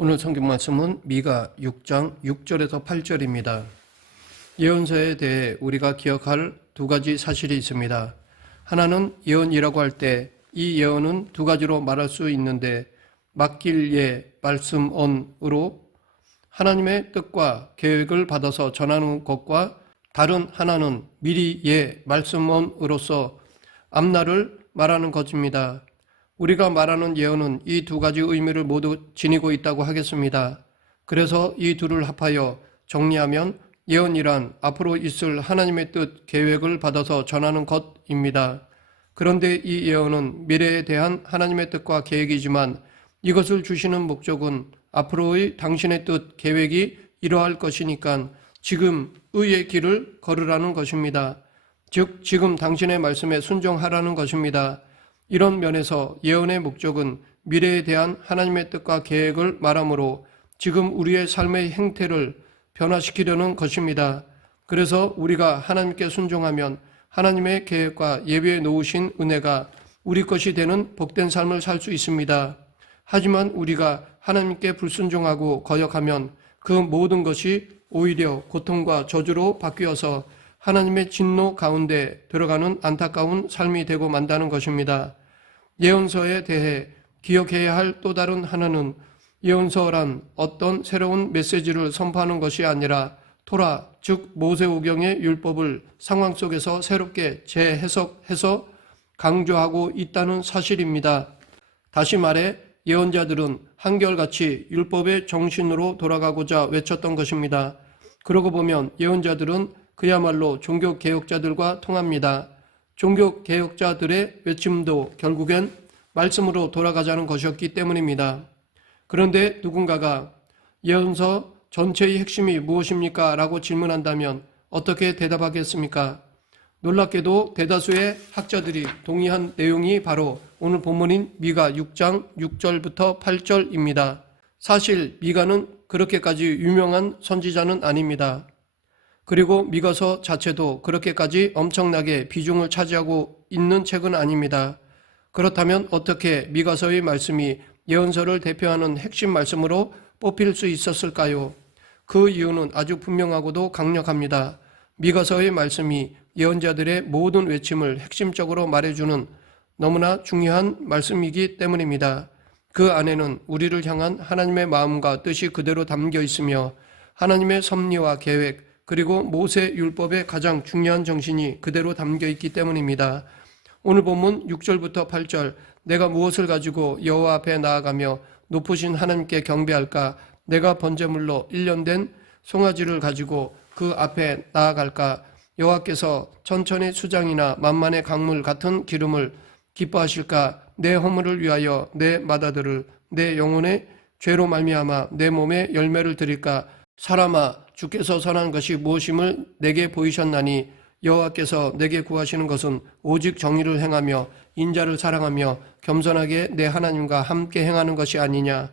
오늘 성경 말씀은 미가 6장 6절에서 8절입니다. 예언서에 대해 우리가 기억할 두 가지 사실이 있습니다. 하나는 예언이라고 할 때 이 예언은 두 가지로 말할 수 있는데 맡길 예, 말씀 언으로 하나님의 뜻과 계획을 받아서 전하는 것과 다른 하나는 미리 예, 말씀 언으로서 앞날을 말하는 것입니다. 우리가 말하는 예언은 이 두 가지 의미를 모두 지니고 있다고 하겠습니다. 그래서 이 둘을 합하여 정리하면 예언이란 앞으로 있을 하나님의 뜻, 계획을 받아서 전하는 것입니다. 그런데 이 예언은 미래에 대한 하나님의 뜻과 계획이지만 이것을 주시는 목적은 앞으로의 당신의 뜻, 계획이 이러할 것이니까 지금 의의 길을 걸으라는 것입니다. 즉 지금 당신의 말씀에 순종하라는 것입니다. 이런 면에서 예언의 목적은 미래에 대한 하나님의 뜻과 계획을 말하므로 지금 우리의 삶의 행태를 변화시키려는 것입니다. 그래서 우리가 하나님께 순종하면 하나님의 계획과 예비해 놓으신 은혜가 우리 것이 되는 복된 삶을 살 수 있습니다. 하지만 우리가 하나님께 불순종하고 거역하면 그 모든 것이 오히려 고통과 저주로 바뀌어서 하나님의 진노 가운데 들어가는 안타까운 삶이 되고 만다는 것입니다. 예언서에 대해 기억해야 할 또 다른 하나는 예언서란 어떤 새로운 메시지를 선포하는 것이 아니라 토라, 즉 모세오경의 율법을 상황 속에서 새롭게 재해석해서 강조하고 있다는 사실입니다. 다시 말해 예언자들은 한결같이 율법의 정신으로 돌아가고자 외쳤던 것입니다. 그러고 보면 예언자들은 그야말로 종교개혁자들과 통합니다. 종교개혁자들의 외침도 결국엔 말씀으로 돌아가자는 것이었기 때문입니다. 그런데 누군가가 예언서 전체의 핵심이 무엇입니까? 라고 질문한다면 어떻게 대답하겠습니까? 놀랍게도 대다수의 학자들이 동의한 내용이 바로 오늘 본문인 미가 6장 6절부터 8절입니다. 사실 미가는 그렇게까지 유명한 선지자는 아닙니다. 그리고 미가서 자체도 그렇게까지 엄청나게 비중을 차지하고 있는 책은 아닙니다. 그렇다면 어떻게 미가서의 말씀이 예언서를 대표하는 핵심 말씀으로 뽑힐 수 있었을까요? 그 이유는 아주 분명하고도 강력합니다. 미가서의 말씀이 예언자들의 모든 외침을 핵심적으로 말해주는 너무나 중요한 말씀이기 때문입니다. 그 안에는 우리를 향한 하나님의 마음과 뜻이 그대로 담겨 있으며 하나님의 섭리와 계획, 그리고 모세 율법의 가장 중요한 정신이 그대로 담겨 있기 때문입니다. 오늘 본문 6절부터 8절, 내가 무엇을 가지고 여호와 앞에 나아가며 높으신 하나님께 경배할까? 내가 번제물로 1년 된 송아지를 가지고 그 앞에 나아갈까? 여호와께서 천천의 수장이나 만만의 강물 같은 기름을 기뻐하실까? 내 허물을 위하여 내 맏아들을 내 영혼의 죄로 말미암아 내 몸에 열매를 드릴까? 사람아, 주께서 선한 것이 무엇임을 내게 보이셨나니 여호와께서 내게 구하시는 것은 오직 정의를 행하며 인자를 사랑하며 겸손하게 내 하나님과 함께 행하는 것이 아니냐.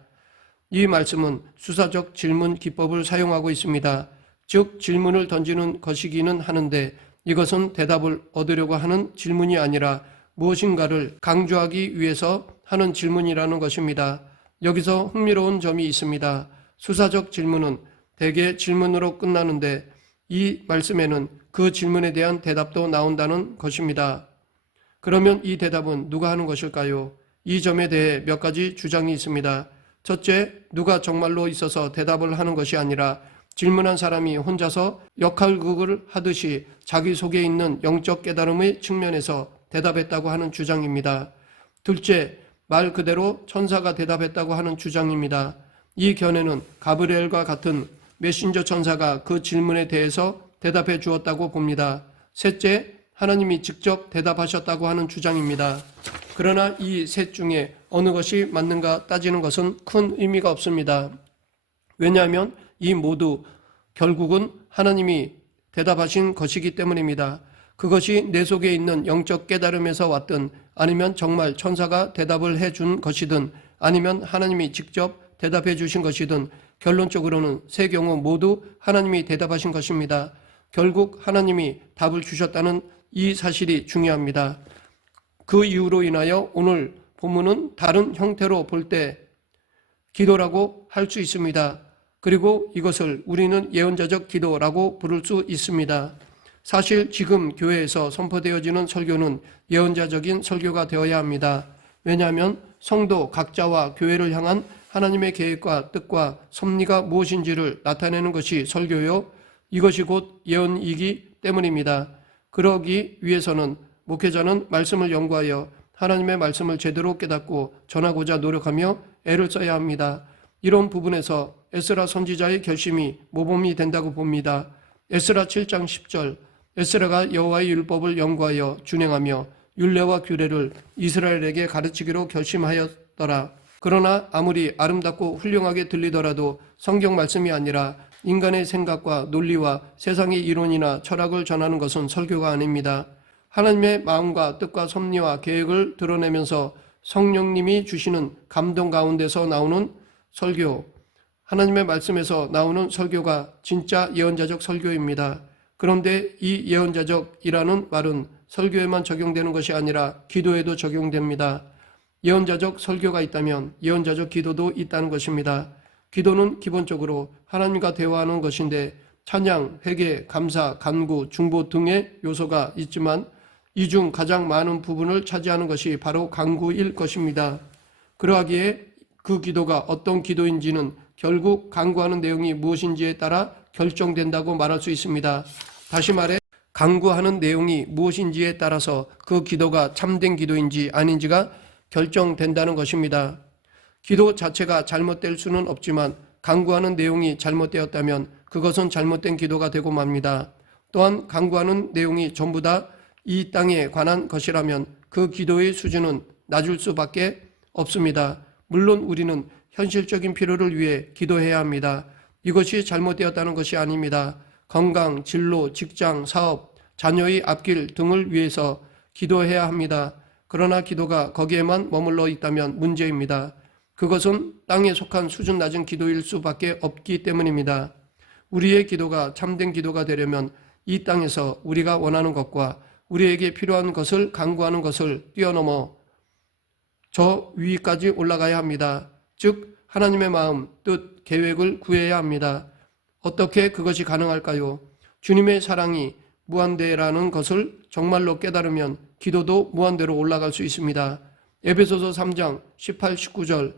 이 말씀은 수사적 질문 기법을 사용하고 있습니다. 즉 질문을 던지는 것이기는 하는데 이것은 대답을 얻으려고 하는 질문이 아니라 무엇인가를 강조하기 위해서 하는 질문이라는 것입니다. 여기서 흥미로운 점이 있습니다. 수사적 질문은 대개 질문으로 끝나는데 이 말씀에는 그 질문에 대한 대답도 나온다는 것입니다. 그러면 이 대답은 누가 하는 것일까요? 이 점에 대해 몇 가지 주장이 있습니다. 첫째, 누가 정말로 있어서 대답을 하는 것이 아니라 질문한 사람이 혼자서 역할극을 하듯이 자기 속에 있는 영적 깨달음의 측면에서 대답했다고 하는 주장입니다. 둘째, 말 그대로 천사가 대답했다고 하는 주장입니다. 이 견해는 가브리엘과 같은 메신저 천사가 그 질문에 대해서 대답해 주었다고 봅니다. 셋째, 하나님이 직접 대답하셨다고 하는 주장입니다. 그러나 이 셋 중에 어느 것이 맞는가 따지는 것은 큰 의미가 없습니다. 왜냐하면 이 모두 결국은 하나님이 대답하신 것이기 때문입니다. 그것이 내 속에 있는 영적 깨달음에서 왔든 아니면 정말 천사가 대답을 해준 것이든 아니면 하나님이 직접 대답해 주신 것이든 결론적으로는 세 경우 모두 하나님이 대답하신 것입니다. 결국 하나님이 답을 주셨다는 이 사실이 중요합니다. 그 이유로 인하여 오늘 본문은 다른 형태로 볼 때 기도라고 할 수 있습니다. 그리고 이것을 우리는 예언자적 기도라고 부를 수 있습니다. 사실 지금 교회에서 선포되어지는 설교는 예언자적인 설교가 되어야 합니다. 왜냐하면 성도 각자와 교회를 향한 하나님의 계획과 뜻과 섭리가 무엇인지를 나타내는 것이 설교요, 이것이 곧 예언이기 때문입니다. 그러기 위해서는 목회자는 말씀을 연구하여 하나님의 말씀을 제대로 깨닫고 전하고자 노력하며 애를 써야 합니다. 이런 부분에서 에스라 선지자의 결심이 모범이 된다고 봅니다. 에스라 7장 10절, 에스라가 여호와의 율법을 연구하여 준행하며 율례와 규례를 이스라엘에게 가르치기로 결심하였더라. 그러나 아무리 아름답고 훌륭하게 들리더라도 성경 말씀이 아니라 인간의 생각과 논리와 세상의 이론이나 철학을 전하는 것은 설교가 아닙니다. 하나님의 마음과 뜻과 섭리와 계획을 드러내면서 성령님이 주시는 감동 가운데서 나오는 설교, 하나님의 말씀에서 나오는 설교가 진짜 예언자적 설교입니다. 그런데 이 예언자적이라는 말은 설교에만 적용되는 것이 아니라 기도에도 적용됩니다. 예언자적 설교가 있다면 예언자적 기도도 있다는 것입니다. 기도는 기본적으로 하나님과 대화하는 것인데 찬양, 회개, 감사, 간구, 중보 등의 요소가 있지만 이 중 가장 많은 부분을 차지하는 것이 바로 간구일 것입니다. 그러하기에 그 기도가 어떤 기도인지는 결국 간구하는 내용이 무엇인지에 따라 결정된다고 말할 수 있습니다. 다시 말해 간구하는 내용이 무엇인지에 따라서 그 기도가 참된 기도인지 아닌지가 결정된다는 것입니다. 기도 자체가 잘못될 수는 없지만 간구하는 내용이 잘못되었다면 그것은 잘못된 기도가 되고 맙니다. 또한 간구하는 내용이 전부 다 이 땅에 관한 것이라면 그 기도의 수준은 낮을 수밖에 없습니다. 물론 우리는 현실적인 필요를 위해 기도해야 합니다. 이것이 잘못되었다는 것이 아닙니다. 건강, 진로, 직장, 사업, 자녀의 앞길 등을 위해서 기도해야 합니다. 그러나 기도가 거기에만 머물러 있다면 문제입니다. 그것은 땅에 속한 수준 낮은 기도일 수밖에 없기 때문입니다. 우리의 기도가 참된 기도가 되려면 이 땅에서 우리가 원하는 것과 우리에게 필요한 것을 간구하는 것을 뛰어넘어 저 위까지 올라가야 합니다. 즉 하나님의 마음, 뜻, 계획을 구해야 합니다. 어떻게 그것이 가능할까요? 주님의 사랑이 무한대라는 것을 정말로 깨달으면 기도도 무한대로 올라갈 수 있습니다. 에베소서 3장 18, 19절,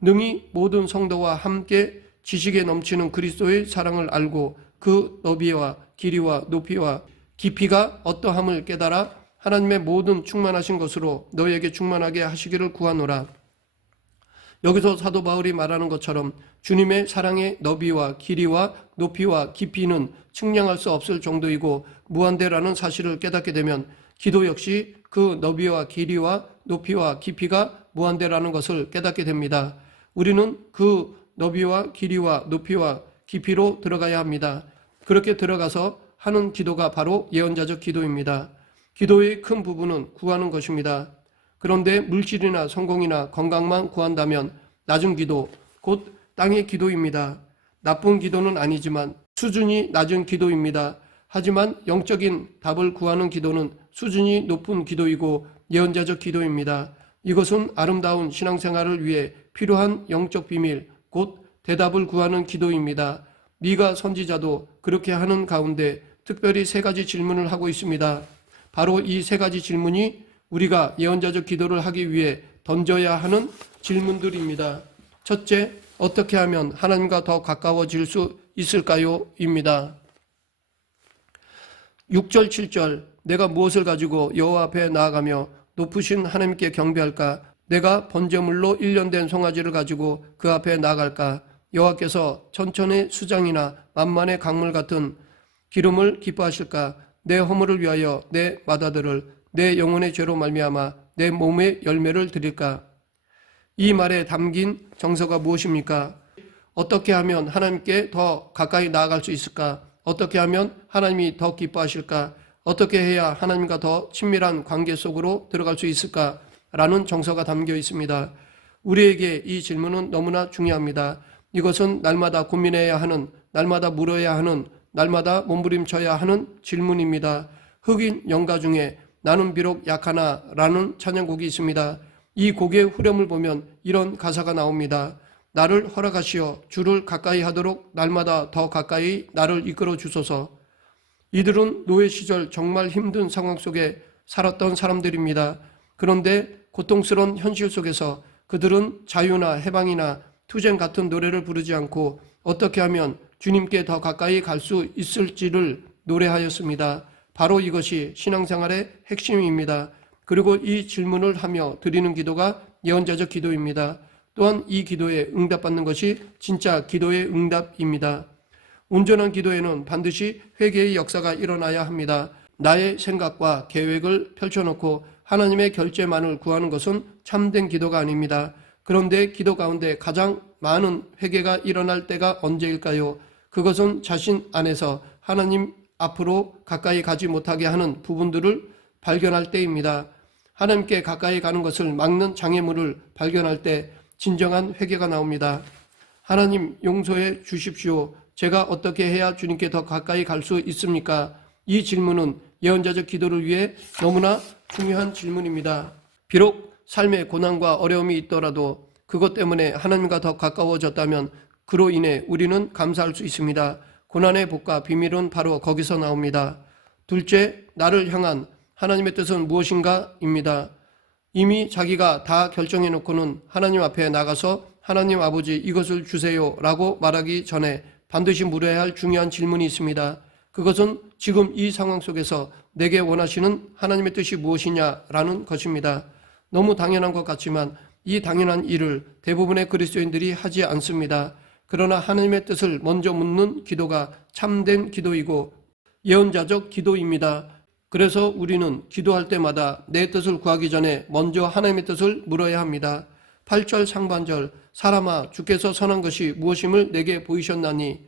능히 모든 성도와 함께 지식에 넘치는 그리스도의 사랑을 알고 그 너비와 길이와 높이와 깊이가 어떠함을 깨달아 하나님의 모든 충만하신 것으로 너희에게 충만하게 하시기를 구하노라. 여기서 사도 바울이 말하는 것처럼 주님의 사랑의 너비와 길이와 높이와 깊이는 측량할 수 없을 정도이고 무한대라는 사실을 깨닫게 되면 기도 역시 그 너비와 길이와 높이와 깊이가 무한대라는 것을 깨닫게 됩니다. 우리는 그 너비와 길이와 높이와 깊이로 들어가야 합니다. 그렇게 들어가서 하는 기도가 바로 예언자적 기도입니다. 기도의 큰 부분은 구하는 것입니다. 그런데 물질이나 성공이나 건강만 구한다면 낮은 기도, 곧 땅의 기도입니다. 나쁜 기도는 아니지만 수준이 낮은 기도입니다. 하지만 영적인 답을 구하는 기도는 수준이 높은 기도이고 예언자적 기도입니다. 이것은 아름다운 신앙생활을 위해 필요한 영적 비밀, 곧 대답을 구하는 기도입니다. 미가 선지자도 그렇게 하는 가운데 특별히 3가지 질문을 하고 있습니다. 바로 이 3가지 질문이 우리가 예언자적 기도를 하기 위해 던져야 하는 질문들입니다. 첫째, 어떻게 하면 하나님과 더 가까워질 수 있을까요? 입니다. 6절, 7절, 내가 무엇을 가지고 여호와 앞에 나아가며 높으신 하나님께 경배할까? 내가 번제물로 1년 된 송아지를 가지고 그 앞에 나아갈까? 여호와께서 천천의 수장이나 만만의 강물 같은 기름을 기뻐하실까? 내 허물을 위하여 내 맏아들을 내 영혼의 죄로 말미암아 내 몸의 열매를 드릴까? 이 말에 담긴 정서가 무엇입니까? 어떻게 하면 하나님께 더 가까이 나아갈 수 있을까? 어떻게 하면 하나님이 더 기뻐하실까? 어떻게 해야 하나님과 더 친밀한 관계 속으로 들어갈 수 있을까? 라는 정서가 담겨 있습니다. 우리에게 이 질문은 너무나 중요합니다. 이것은 날마다 고민해야 하는, 날마다 물어야 하는, 날마다 몸부림쳐야 하는 질문입니다. 흑인 연가 중에 나는 비록 약하나 라는 찬양곡이 있습니다. 이 곡의 후렴을 보면 이런 가사가 나옵니다. 나를 허락하시어 주를 가까이 하도록 날마다 더 가까이 나를 이끌어 주소서. 이들은 노예 시절 정말 힘든 상황 속에 살았던 사람들입니다. 그런데 고통스러운 현실 속에서 그들은 자유나 해방이나 투쟁 같은 노래를 부르지 않고 어떻게 하면 주님께 더 가까이 갈 수 있을지를 노래하였습니다. 바로 이것이 신앙생활의 핵심입니다. 그리고 이 질문을 하며 드리는 기도가 예언자적 기도입니다. 또한 이 기도에 응답받는 것이 진짜 기도의 응답입니다. 온전한 기도에는 반드시 회개의 역사가 일어나야 합니다. 나의 생각과 계획을 펼쳐놓고 하나님의 결재만을 구하는 것은 참된 기도가 아닙니다. 그런데 기도 가운데 가장 많은 회개가 일어날 때가 언제일까요? 그것은 자신 안에서 하나님 앞으로 가까이 가지 못하게 하는 부분들을 발견할 때입니다. 하나님께 가까이 가는 것을 막는 장애물을 발견할 때 진정한 회개가 나옵니다. 하나님 용서해 주십시오. 제가 어떻게 해야 주님께 더 가까이 갈 수 있습니까? 이 질문은 예언자적 기도를 위해 너무나 중요한 질문입니다. 비록 삶의 고난과 어려움이 있더라도 그것 때문에 하나님과 더 가까워졌다면 그로 인해 우리는 감사할 수 있습니다. 고난의 복과 비밀은 바로 거기서 나옵니다. 둘째, 나를 향한 하나님의 뜻은 무엇인가입니다. 이미 자기가 다 결정해 놓고는 하나님 앞에 나가서 하나님 아버지 이것을 주세요 라고 말하기 전에 반드시 물어야 할 중요한 질문이 있습니다. 그것은 지금 이 상황 속에서 내게 원하시는 하나님의 뜻이 무엇이냐라는 것입니다. 너무 당연한 것 같지만 이 당연한 일을 대부분의 그리스도인들이 하지 않습니다. 그러나 하나님의 뜻을 먼저 묻는 기도가 참된 기도이고 예언자적 기도입니다. 그래서 우리는 기도할 때마다 내 뜻을 구하기 전에 먼저 하나님의 뜻을 물어야 합니다. 8절 상반절 사람아 주께서 선한 것이 무엇임을 내게 보이셨나니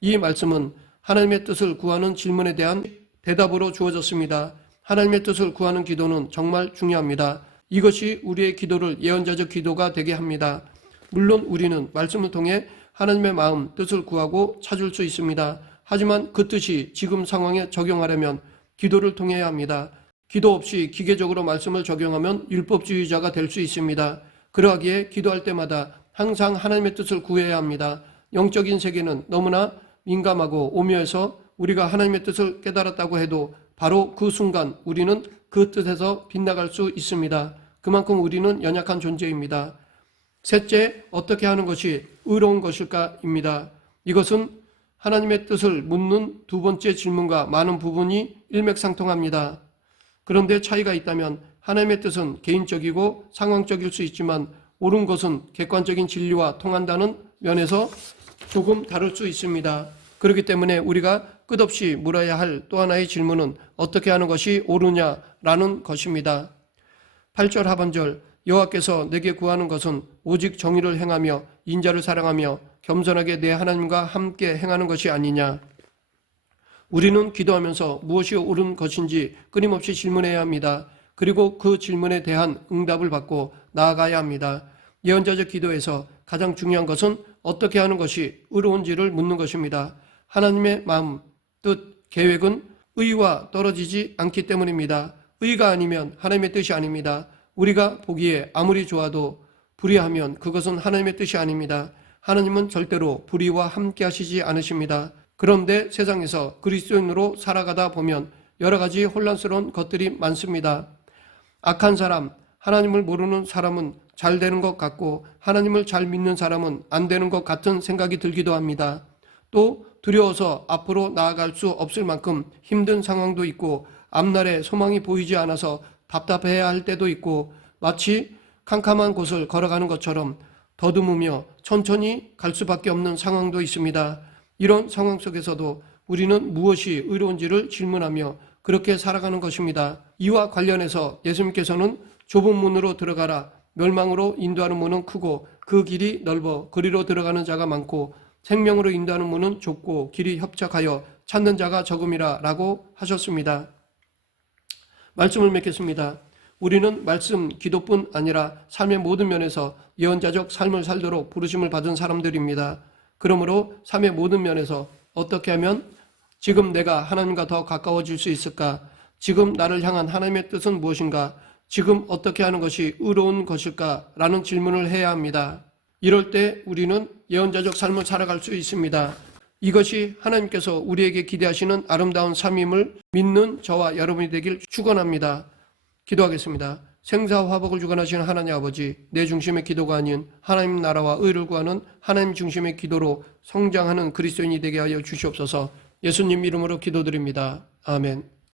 이 말씀은 하나님의 뜻을 구하는 질문에 대한 대답으로 주어졌습니다. 하나님의 뜻을 구하는 기도는 정말 중요합니다. 이것이 우리의 기도를 예언자적 기도가 되게 합니다. 물론 우리는 말씀을 통해 하나님의 마음, 뜻을 구하고 찾을 수 있습니다. 하지만 그 뜻이 지금 상황에 적용하려면 기도를 통해야 합니다. 기도 없이 기계적으로 말씀을 적용하면 율법주의자가 될 수 있습니다. 그러하기에 기도할 때마다 항상 하나님의 뜻을 구해야 합니다. 영적인 세계는 너무나 민감하고 오묘해서 우리가 하나님의 뜻을 깨달았다고 해도 바로 그 순간 우리는 그 뜻에서 빗나갈 수 있습니다. 그만큼 우리는 연약한 존재입니다. 셋째, 어떻게 하는 것이 의로운 것일까입니다. 이것은 하나님의 뜻을 묻는 두 번째 질문과 많은 부분이 일맥상통합니다. 그런데 차이가 있다면 하나님의 뜻은 개인적이고 상황적일 수 있지만 옳은 것은 객관적인 진리와 통한다는 면에서 조금 다를 수 있습니다. 그렇기 때문에 우리가 끝없이 물어야 할 또 하나의 질문은 어떻게 하는 것이 옳으냐라는 것입니다. 8절 하반절 여호와께서 내게 구하는 것은 오직 정의를 행하며 인자를 사랑하며 겸손하게 내 하나님과 함께 행하는 것이 아니냐. 우리는 기도하면서 무엇이 옳은 것인지 끊임없이 질문해야 합니다. 그리고 그 질문에 대한 응답을 받고 나아가야 합니다. 예언자적 기도에서 가장 중요한 것은 어떻게 하는 것이 의로운지를 묻는 것입니다. 하나님의 마음, 뜻, 계획은 의와 떨어지지 않기 때문입니다. 의가 아니면 하나님의 뜻이 아닙니다. 우리가 보기에 아무리 좋아도 불의하면 그것은 하나님의 뜻이 아닙니다. 하나님은 절대로 불의와 함께 하시지 않으십니다. 그런데 세상에서 그리스도인으로 살아가다 보면 여러 가지 혼란스러운 것들이 많습니다. 악한 사람, 하나님을 모르는 사람은 잘 되는 것 같고 하나님을 잘 믿는 사람은 안 되는 것 같은 생각이 들기도 합니다. 또 두려워서 앞으로 나아갈 수 없을 만큼 힘든 상황도 있고 앞날에 소망이 보이지 않아서 답답해야 할 때도 있고 마치 캄캄한 곳을 걸어가는 것처럼 더듬으며 천천히 갈 수밖에 없는 상황도 있습니다. 이런 상황 속에서도 우리는 무엇이 의로운지를 질문하며 그렇게 살아가는 것입니다. 이와 관련해서 예수님께서는 좁은 문으로 들어가라. 멸망으로 인도하는 문은 크고 그 길이 넓어 그리로 들어가는 자가 많고 생명으로 인도하는 문은 좁고 길이 협착하여 찾는 자가 적음이라 라고 하셨습니다. 말씀을 맺겠습니다. 우리는 말씀, 기도뿐 아니라 삶의 모든 면에서 예언자적 삶을 살도록 부르심을 받은 사람들입니다. 그러므로 삶의 모든 면에서 어떻게 하면 지금 내가 하나님과 더 가까워질 수 있을까? 지금 나를 향한 하나님의 뜻은 무엇인가? 지금 어떻게 하는 것이 의로운 것일까? 라는 질문을 해야 합니다. 이럴 때 우리는 예언자적 삶을 살아갈 수 있습니다. 이것이 하나님께서 우리에게 기대하시는 아름다운 삶임을 믿는 저와 여러분이 되길 축원합니다. 기도하겠습니다. 생사화복을 주관하시는 하나님 아버지, 내 중심의 기도가 아닌 하나님 나라와 의를 구하는 하나님 중심의 기도로 성장하는 그리스도인이 되게 하여 주시옵소서. 예수님 이름으로 기도드립니다. 아멘.